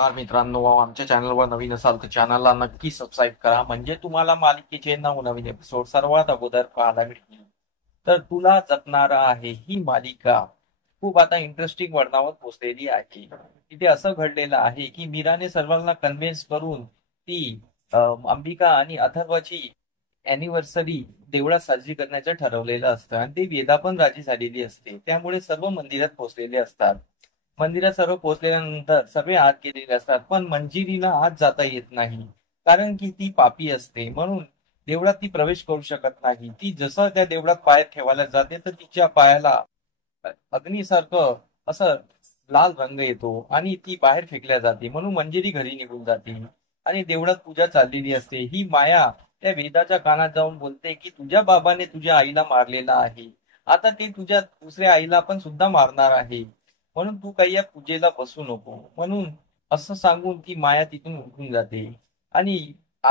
नमस्कार मित्रांनो, आमच्या चॅनलवर नवीन असाल तर चॅनलला नक्की सबस्क्राईब करा, म्हणजे तुम्हाला मालिकेचे नवनवीन एपिसोड सर्वात अगोदर पाहायला मिळतील. तर तुला जपणारा आहे ही मालिका खूप आता इंटरेस्टिंग वळणावर पोहोचलेली आहे. तिथे असं घडलेलं आहे की मीराने सर्वांना कन्व्हिन्स करून ती अंबिका आणि अथर्वची अॅनिव्हर्सरी देवळात साजरी करण्याचं ठरवलेलं असतं आणि ती वेदा पण राजी झालेली असते. त्यामुळे सर्व मंदिरात पोहोचलेले असतात. मंदिरात सर्व पोहोचल्यानंतर सगळे आत गेलेले असतात, पण मंजिरीला आत जाता येत नाही, कारण की ती पापी असते. म्हणून देवळात ती प्रवेश करू शकत नाही. ती जसं त्या देवळात पाय ठेवायला जाते तर तिच्या पायाला अग्नीसारखं असं लाल रंग येतो आणि ती बाहेर फेकल्या जाते. म्हणून मंजिरी घरी निघून जाते आणि देवळात पूजा चाललेली असते. ही माया त्या वेदाच्या कानात जाऊन बोलते की तुझ्या बाबाने तुझ्या आईला मारलेला आहे, आता ते तुझ्या दुसऱ्या आईला पण सुद्धा मारणार आहे, म्हणून तू काही या पूजेला बसू नको. म्हणून असं सांगून ती माया तिथून उठून जाते आणि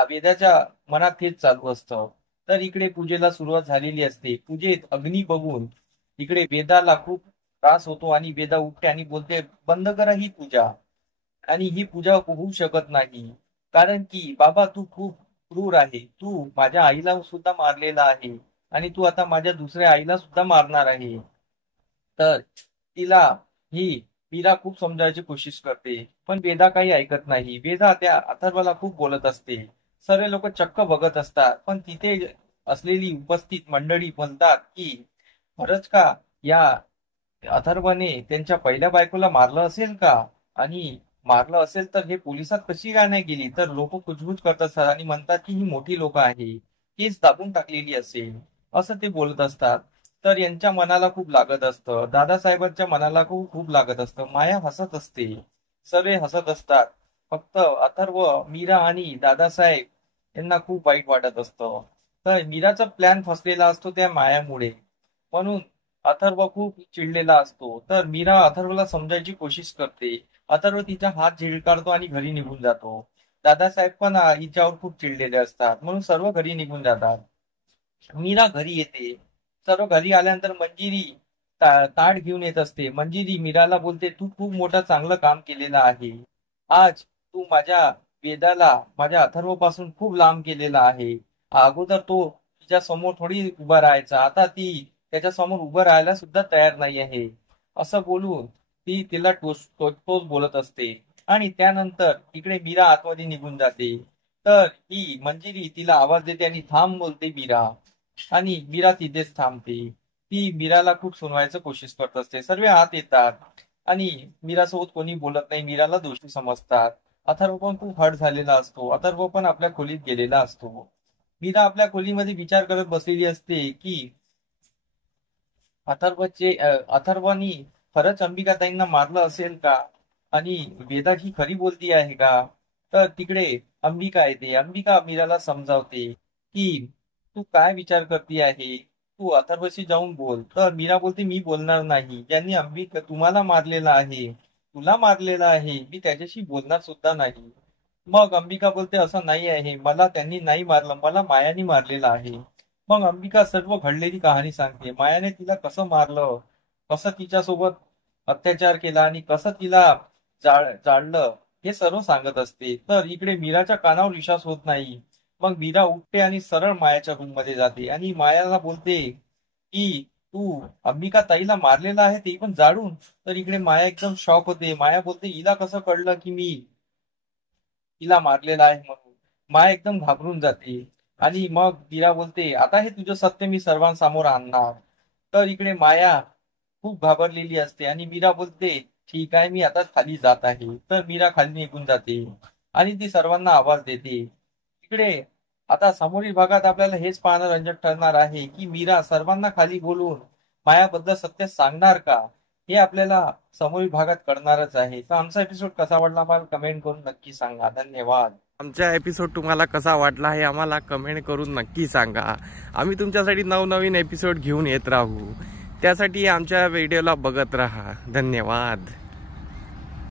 वेदाच्या मनात हेच चालू असतं. तर इकडे पूजेला सुरुवात झालेली असते. पूजेत अग्नी बघून इकडे वेदाला खूप त्रास होतो आणि वेदा उठते आणि बोलते बंद करा ही पूजा, आणि ही पूजा होऊ शकत नाही, कारण की बाबा तू खूप क्रूर आहे. तू माझ्या आईला सुद्धा मारलेला आहे आणि तू आता माझ्या दुसऱ्या आईला सुद्धा मारणार आहे. तर तिला ही मीरा खूप समजायची कोशिश करते, पण वेदा काही ऐकत नाही. वेदा त्या अथर्वला खूप बोलत असते. सर्व लोक चक्क बघत असतात, पण तिथे असलेली उपस्थित मंडळी म्हणतात की खरंच का या अथर्वने त्यांच्या पहिल्या बायकोला मारलं असेल का, आणि मारलं असेल तर हे पोलिसात कशी काय नाही गेली. तर लोक कुजबुज करत असतात आणि म्हणतात की ही मोठी लोक आहे, केस दाबून टाकलेली असेल, असं ते बोलत असतात. तर यांच्या मनाला खूप लागत असतं, दादासाहेबांच्या मनाला खूप खूप लागत असतं. माया हसत असते, सर्व हसत असतात. फक्त अथर्व, मीरा आणि दादासाहेब यांना खूप वाईट वाटत असतं. तर मीराचा प्लॅन फसलेला असतो त्या मायामुळे, म्हणून अथर्व खूप चिडलेला असतो. तर मीरा अथर्वला समजायची कोशिश करते. अथर्व तिचा हात झिडकारतो आणि घरी निघून जातो. दादासाहेब पण हिच्यावर खूप चिडलेले असतात, म्हणून सर्व घरी निघून जातात. मीरा घरी येते. सर्व घरी आल्यानंतर मंजिरी ताट घेऊन येत असते. मंजिरी मीराला बोलते तू खूप मोठं चांगलं काम केलेलं आहे. आज तू माझ्या वेदाला माझ्या अथर्व पासून खूप लांब केलेला आहे. अगोदर तो तिच्या समोर थोडी उभा राहायचा, आता ती त्याच्या समोर उभं राहायला सुद्धा तयार नाही आहे. असं बोलून ती तिला टोच बोलत असते आणि त्यानंतर इकडे मीरा आतमध्ये निघून जाते. तर ही मंजिरी तिला आवाज देते आणि थांब बोलते मीरा, आणि मीरा तिथेच थांबते. ती मीराला खूप सुनवायचं कोशिश करत असते. सर्व आत येतात आणि मीरासोबत कोणी बोलत नाही. मीराला दोषी समजतात. अथर्व पण खूप हर्ट झालेला असतो. अथर्व पण आपल्या खोलीत गेलेला असतो. मीरा आपल्या खोलीमध्ये विचार करत बसलेली असते की अथर्वनी खरंच अंबिकाताईंना मारलं असेल का, आणि वेदा ही खरी बोलती आहे का. तर तिकडे अंबिका येते. अंबिका मीराला समजावते की तू काय विचार करते आहे, तू अथर्वशी जाऊन बोल. तर मीरा बोलते मी बोलणार नाही. ज्यांनी अंबिका तुम्हाला मारलेला आहे, तुला मारलेला आहे, मी त्याच्याशी बोलणार सुद्धा नाही. मग अंबिका बोलते असं नाही आहे, मला त्यांनी नाही मारलं, मला मायानी मारलेलं आहे. मग अंबिका सर्व घडलेली कहाणी सांगते. मायाने तिला कसं मारलं, कसं तिच्यासोबत अत्याचार केला आणि कसं तिला जाळलं, हे सर्व सांगत असते. तर इकडे मीराच्या कानावर विश्वास होत नाही. मग मीरा उठते आणि सरळ मायाच्या रूम मध्ये जाते आणि मायाला बोलते की तू अंबिका ताईला मारलेला आहे, ते पण जाळून. तर इकडे माया एकदम शॉक होते. माया बोलते हिला कसं कळलं की मी तिला मारलेला आहे म्हणून. माया एकदम घाबरून जाते आणि मग मीरा बोलते आता हे तुझं सत्य मी सर्वांसमोर आणणार. तर इकडे माया खूप घाबरलेली असते आणि मीरा बोलते ठीक आहे, मी आता खाली जात आहे. तर मीरा खाली निघून जाते आणि ती सर्वांना आवाज देते. इकडे आता समोरील भागात आपल्याला हेच पाहणं रंजक ठरणार आहे की मीरा सर्वांना खाली बोलून मायाबद्दल सत्य सांगणार का, हे आपल्याला समोरील भागात कळणारच आहे. तर आमचा एपिसोड कसा वाटला मला कमेंट करून नक्की सांगा. धन्यवाद. आमचा एपिसोड तुम्हाला कसा वाटला हे आम्हाला कमेंट करून नक्की सांगा. आम्ही तुमच्यासाठी नवनवीन एपिसोड घेऊन येत राहू. त्यासाठी आमच्या व्हिडिओला बघत राहा. धन्यवाद.